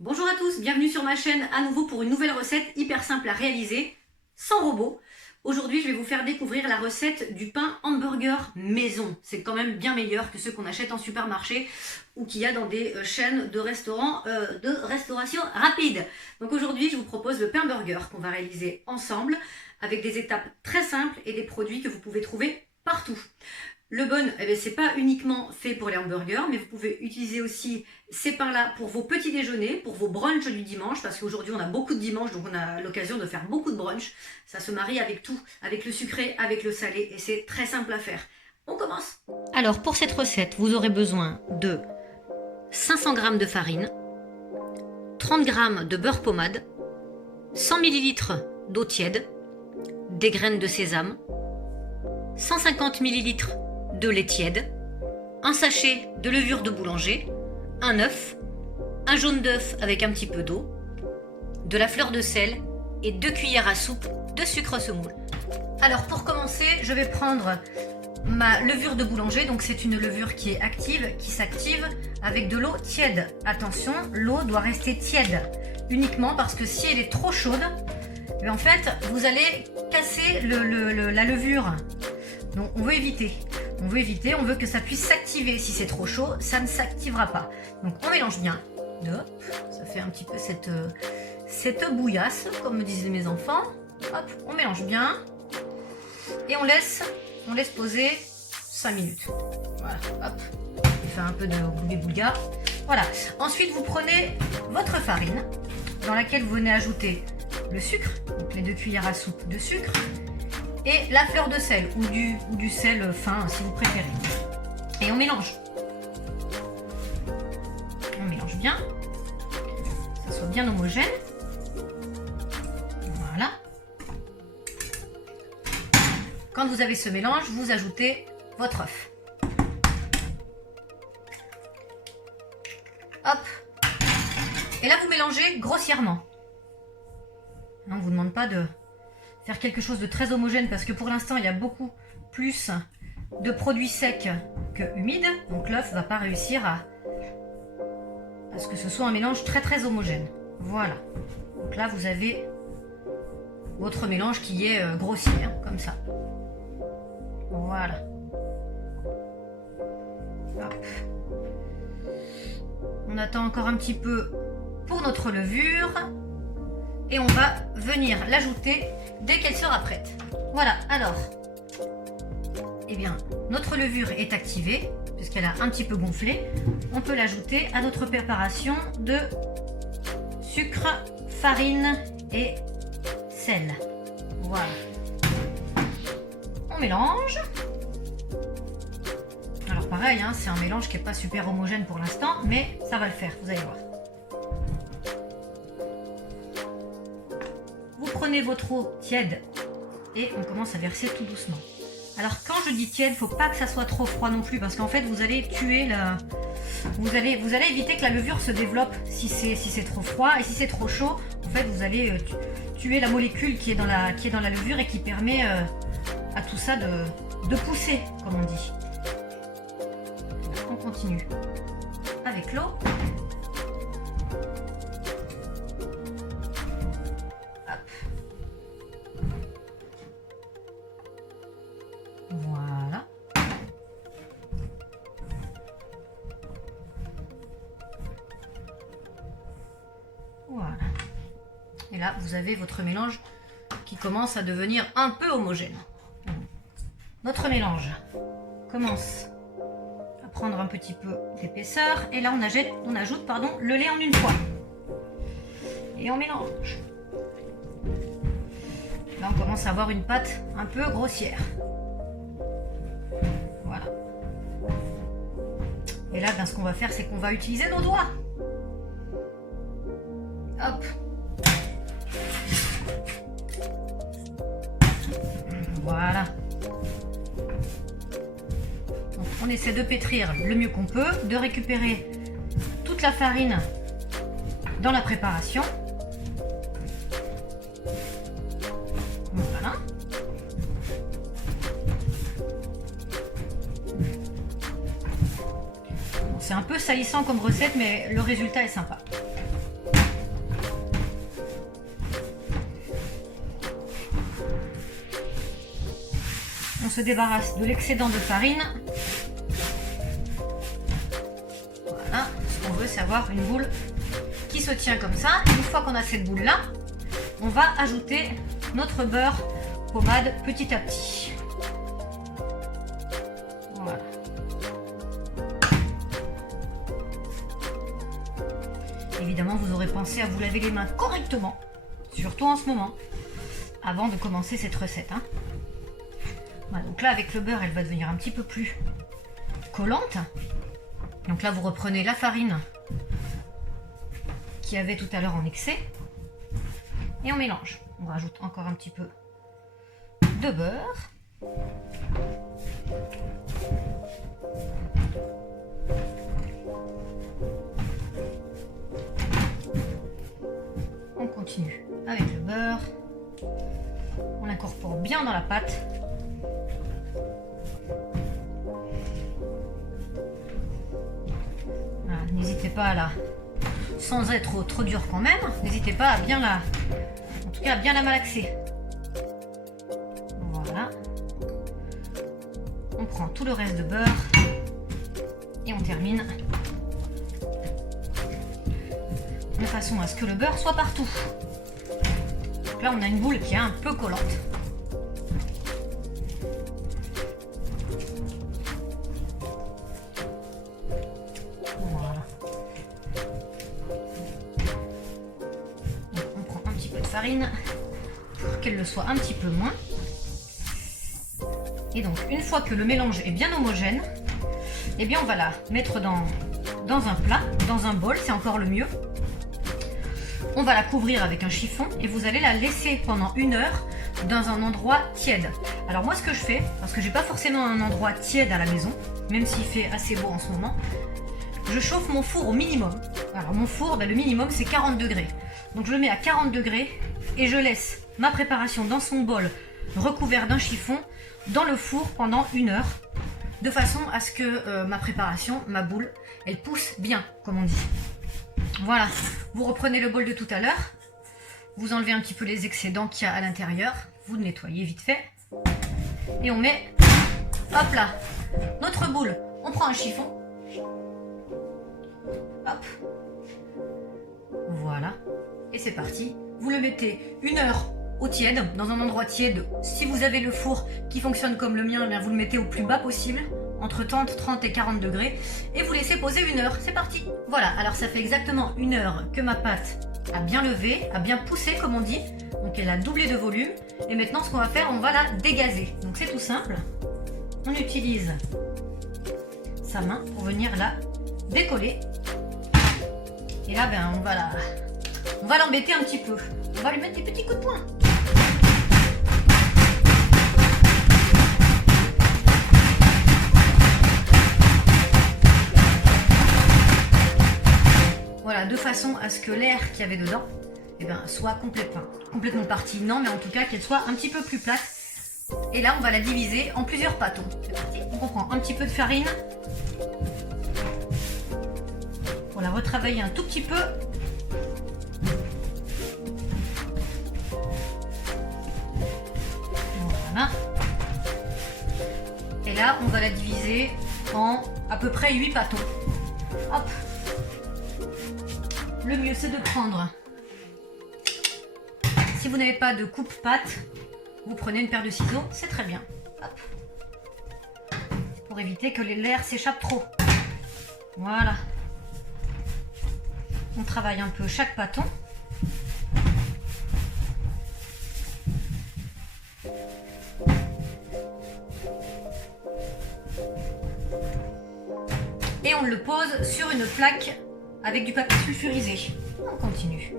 Bonjour à tous, bienvenue sur ma chaîne à nouveau pour une nouvelle recette hyper simple à réaliser, sans robot. Aujourd'hui, je vais vous faire découvrir la recette du pain hamburger maison. C'est quand même bien meilleur que ceux qu'on achète en supermarché ou qu'il y a dans des chaînes de restaurants de restauration rapide. Donc aujourd'hui, je vous propose le pain burger qu'on va réaliser ensemble avec des étapes très simples et des produits que vous pouvez trouver partout. Le bun, c'est pas uniquement fait pour les hamburgers, mais vous pouvez utiliser aussi ces pains-là pour vos petits déjeuners, pour vos brunchs du dimanche, parce qu'aujourd'hui on a beaucoup de dimanches, donc on a l'occasion de faire beaucoup de brunchs. Ça se marie avec tout, avec le sucré, avec le salé, et c'est très simple à faire. On commence. Alors pour cette recette, vous aurez besoin de 500 g de farine, 30 g de beurre pommade, 100 ml d'eau tiède, des graines de sésame, 150 ml de lait tiède, un sachet de levure de boulanger, un œuf, un jaune d'œuf avec un petit peu d'eau, de la fleur de sel et 2 cuillères à soupe de sucre semoule. Alors pour commencer, je vais prendre ma levure de boulanger, donc c'est une levure qui est active, qui s'active avec de l'eau tiède. Attention, l'eau doit rester tiède uniquement parce que si elle est trop chaude, en fait vous allez casser la levure. Donc on veut éviter, on veut que ça puisse s'activer. Si c'est trop chaud, ça ne s'activera pas. Donc on mélange bien. Hop, ça fait un petit peu cette bouillasse, comme me disent mes enfants. Hop, on mélange bien. Et on laisse poser 5 minutes. Voilà, hop. On fait un peu de boulga. Voilà. Ensuite, vous prenez votre farine, dans laquelle vous venez ajouter le sucre, donc les 2 cuillères à soupe de sucre, et la fleur de sel ou du sel fin si vous préférez. Et on mélange. On mélange bien. Que ça soit bien homogène. Voilà. Quand vous avez ce mélange, vous ajoutez votre œuf. Hop. Et là, vous mélangez grossièrement. On ne vous demande pas de faire quelque chose de très homogène parce que pour l'instant il y a beaucoup plus de produits secs que humides, donc l'œuf va pas réussir à ce que ce soit un mélange très homogène. Voilà, donc là vous avez votre mélange qui est grossier, hein, comme ça. Voilà. Hop. On attend encore un petit peu pour notre levure et on va venir l'ajouter dès qu'elle sera prête. Voilà, alors, eh bien, notre levure est activée, puisqu'elle a un petit peu gonflé. On peut l'ajouter à notre préparation de sucre, farine et sel. Voilà. On mélange. Alors pareil, hein, c'est un mélange qui n'est pas super homogène pour l'instant, mais ça va le faire, vous allez voir. Prenez votre eau tiède et on commence à verser tout doucement. Alors quand je dis tiède, il ne faut pas que ça soit trop froid non plus parce qu'en fait vous allez tuer vous allez éviter que la levure se développe si c'est trop froid, et si c'est trop chaud, en fait vous allez tuer la molécule qui est dans la levure et qui permet à tout ça de pousser, comme on dit. On continue avec l'eau. Voilà. Voilà. Et là, vous avez votre mélange qui commence à devenir un peu homogène. Notre mélange commence à prendre un petit peu d'épaisseur. Et là, on ajoute le lait en une fois. Et on mélange. Là, on commence à avoir une pâte un peu grossière. Voilà. Et là, ce qu'on va faire, c'est qu'on va utiliser nos doigts. Hop. Voilà. Donc, on essaie de pétrir le mieux qu'on peut, de récupérer toute la farine dans la préparation. Voilà. C'est un peu salissant comme recette, mais le résultat est sympa. se débarrasse de l'excédent de farine. Voilà, ce qu'on veut, c'est avoir une boule qui se tient comme ça. Une fois qu'on a cette boule là, on va ajouter notre beurre pommade petit à petit. Voilà. Évidemment, vous aurez pensé à vous laver les mains correctement, surtout en ce moment, avant de commencer cette recette. Hein. Voilà, donc là, avec le beurre, elle va devenir un petit peu plus collante. Donc là, vous reprenez la farine qu'il y avait tout à l'heure en excès et on mélange. On rajoute encore un petit peu de beurre. On continue avec le beurre. On l'incorpore bien dans la pâte. Voilà, n'hésitez pas à la, sans être trop dur quand même, n'hésitez pas à bien la, en tout cas à bien la malaxer. Voilà. On prend tout le reste de beurre et on termine de façon à ce que le beurre soit partout. Donc là on a une boule qui est un peu collante. Voilà. Donc on prend un petit peu de farine pour qu'elle le soit un petit peu moins. Et donc une fois que le mélange est bien homogène, eh bien on va la mettre dans un plat, dans un bol, c'est encore le mieux. On va la couvrir avec un chiffon et vous allez la laisser pendant 1 heure dans un endroit tiède. Alors moi ce que je fais, parce que j'ai pas forcément un endroit tiède à la maison, même s'il fait assez beau en ce moment, je chauffe mon four au minimum. Alors mon four, le minimum c'est 40 degrés. Donc je le mets à 40 degrés et je laisse ma préparation dans son bol recouvert d'un chiffon dans le four pendant 1 heure, de façon à ce que ma préparation, ma boule, elle pousse bien, comme on dit. Voilà, vous reprenez le bol de tout à l'heure, vous enlevez un petit peu les excédents qu'il y a à l'intérieur, vous le nettoyez vite fait, et on met, hop là, notre boule, on prend un chiffon, hop, voilà, et c'est parti, vous le mettez 1 heure au tiède, dans un endroit tiède. Si vous avez le four qui fonctionne comme le mien, eh bien vous le mettez au plus bas possible, entre 30 et 40 degrés, et vous laissez poser 1 heure, c'est parti. Voilà, alors ça fait exactement 1 heure que ma pâte a bien levé, a bien poussé comme on dit, donc elle a doublé de volume, et maintenant ce qu'on va faire, on va la dégazer. Donc c'est tout simple, on utilise sa main pour venir la décoller, et là on va l'embêter un petit peu, on va lui mettre des petits coups de poing. Voilà, de façon à ce que l'air qu'il y avait dedans soit complètement parti. Non, mais en tout cas qu'elle soit un petit peu plus plate. Et là, on va la diviser en plusieurs pâtons. C'est parti. Donc on prend un petit peu de farine pour la retravailler un tout petit peu. Voilà. Et là, on va la diviser en à peu près 8 pâtons. Hop. Le mieux, c'est de prendre, si vous n'avez pas de coupe-pâte, vous prenez une paire de ciseaux, c'est très bien. Hop. Pour éviter que l'air s'échappe trop. Voilà. On travaille un peu chaque pâton. Et on le pose sur une plaque avec du papier sulfurisé. On continue.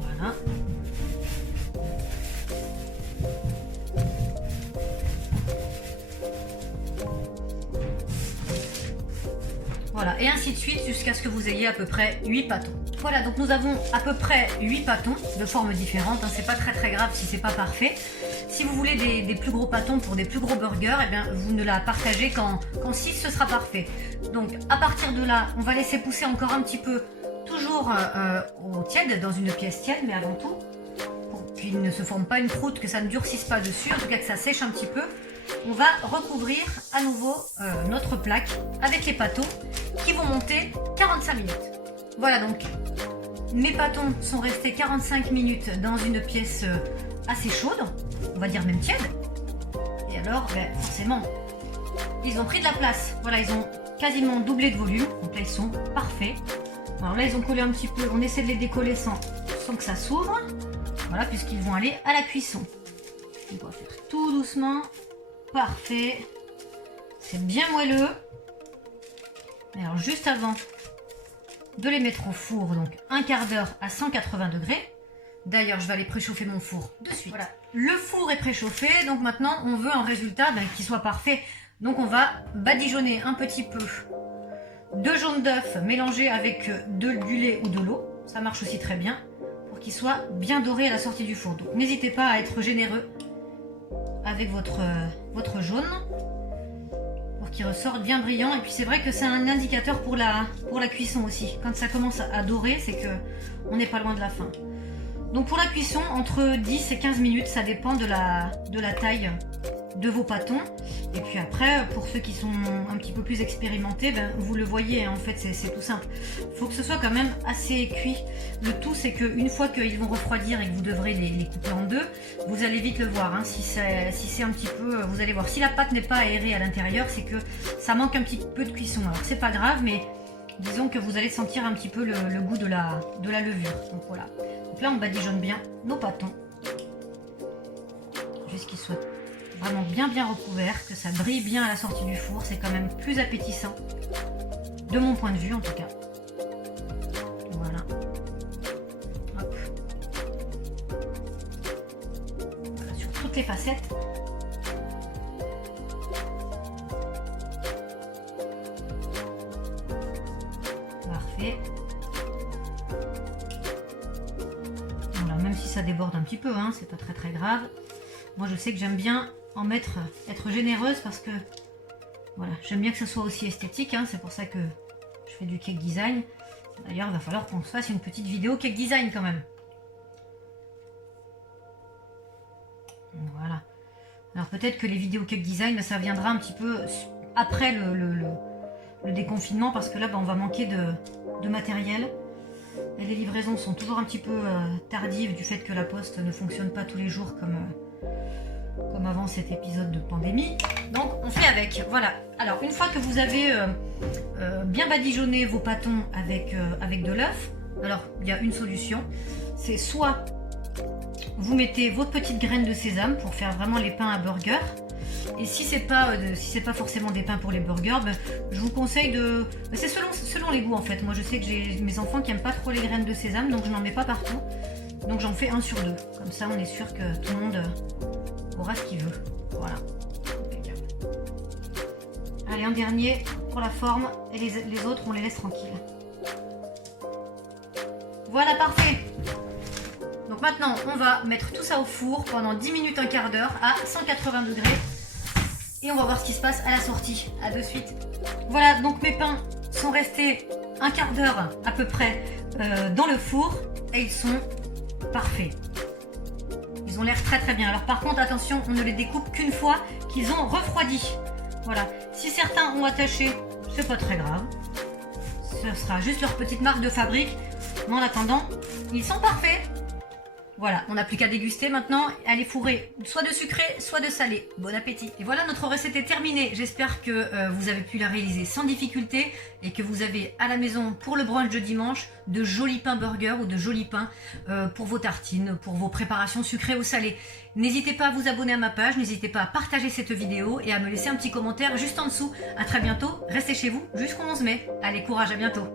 Voilà. Voilà, et ainsi de suite jusqu'à ce que vous ayez à peu près 8 pâtons. Voilà, donc nous avons à peu près 8 pâtons de formes différentes, hein. C'est pas très grave si c'est pas parfait. Si vous voulez des plus gros pâtons pour des plus gros burgers, eh bien, vous ne la partagez qu'en 6, ce sera parfait. Donc à partir de là, on va laisser pousser encore un petit peu, toujours au tiède, dans une pièce tiède, mais avant tout, pour qu'il ne se forme pas une croûte, que ça ne durcisse pas dessus, en tout cas que ça sèche un petit peu. On va recouvrir à nouveau notre plaque avec les pâtons qui vont monter 45 minutes. Voilà, donc mes pâtons sont restés 45 minutes dans une pièce assez chaude, on va dire même tiède. Et alors, forcément, ils ont pris de la place. Voilà, ils ont quasiment doublé de volume, donc là ils sont parfaits. Alors là ils ont collé un petit peu, on essaie de les décoller sans que ça s'ouvre. Voilà, puisqu'ils vont aller à la cuisson. Donc on va faire tout doucement. Parfait. C'est bien moelleux. Et alors juste avant de les mettre au four, donc un quart d'heure à 180 degrés. D'ailleurs, je vais aller préchauffer mon four de suite. Voilà, le four est préchauffé, donc maintenant on veut un résultat qui soit parfait. Donc on va badigeonner un petit peu de jaune d'œuf mélangé avec du lait ou de l'eau. Ça marche aussi très bien pour qu'il soit bien doré à la sortie du four. Donc n'hésitez pas à être généreux avec votre jaune pour qu'il ressorte bien brillant. Et puis c'est vrai que c'est un indicateur pour la cuisson aussi. Quand ça commence à dorer, c'est que on n'est pas loin de la fin. Donc pour la cuisson, entre 10 et 15 minutes, ça dépend de la taille de vos pâtons. Et puis après, pour ceux qui sont un petit peu plus expérimentés, vous le voyez, en fait c'est tout simple. Il faut que ce soit quand même assez cuit. Le tout, c'est qu'une fois qu'ils vont refroidir et que vous devrez les couper en deux, vous allez vite le voir. Si c'est un petit peu, vous allez voir, si la pâte n'est pas aérée à l'intérieur, c'est que ça manque un petit peu de cuisson. Alors c'est pas grave, mais disons que vous allez sentir un petit peu le goût de la levure. Donc voilà. Donc là on badigeonne bien nos pâtons jusqu'ils soient vraiment bien recouvert, que ça brille bien à la sortie du four, c'est quand même plus appétissant, de mon point de vue en tout cas. Voilà. Hop. Voilà, sur toutes les facettes. Parfait. Voilà, même si ça déborde un petit peu, c'est pas très grave. Moi je sais que j'aime bien être généreuse parce que voilà, j'aime bien que ce soit aussi esthétique, c'est pour ça que je fais du cake design. D'ailleurs il va falloir qu'on se fasse une petite vidéo cake design quand même. Voilà. Alors peut-être que les vidéos cake design, ça viendra un petit peu après le déconfinement, parce que là on va manquer de matériel. Et les livraisons sont toujours un petit peu tardives du fait que la poste ne fonctionne pas tous les jours comme avant cet épisode de pandémie. Donc on fait avec. Voilà. Alors une fois que vous avez bien badigeonné vos pâtons avec de l'œuf, alors il y a une solution, c'est soit vous mettez votre petite graine de sésame pour faire vraiment les pains à burger. Et si c'est pas forcément des pains pour les burgers, je vous conseille de... C'est selon les goûts en fait. Moi je sais que j'ai mes enfants qui n'aiment pas trop les graines de sésame, donc je n'en mets pas partout. Donc j'en fais 1 sur 2. Comme ça on est sûr que tout le monde aura ce qu'il veut. Voilà. Allez, un dernier pour la forme, et les autres on les laisse tranquilles. Voilà, parfait. Donc maintenant on va mettre tout ça au four pendant 10 minutes, un quart d'heure à 180 degrés. Et on va voir ce qui se passe à la sortie. A de suite. Voilà, donc mes pains sont restés un quart d'heure à peu près dans le four. Et ils sont parfaits. Ils ont l'air très bien. Alors par contre, attention, on ne les découpe qu'une fois qu'ils ont refroidi. Voilà. Si certains ont attaché, c'est pas très grave. Ce sera juste leur petite marque de fabrique. Mais en attendant, ils sont parfaits. Voilà, on n'a plus qu'à déguster maintenant. Elle est fourrée soit de sucré, soit de salé. Bon appétit. Et voilà, notre recette est terminée. J'espère que vous avez pu la réaliser sans difficulté et que vous avez à la maison pour le brunch de dimanche de jolis pains burgers ou de jolis pains pour vos tartines, pour vos préparations sucrées ou salées. N'hésitez pas à vous abonner à ma page, n'hésitez pas à partager cette vidéo et à me laisser un petit commentaire juste en dessous. A très bientôt, restez chez vous jusqu'au 11 mai. Allez, courage, à bientôt.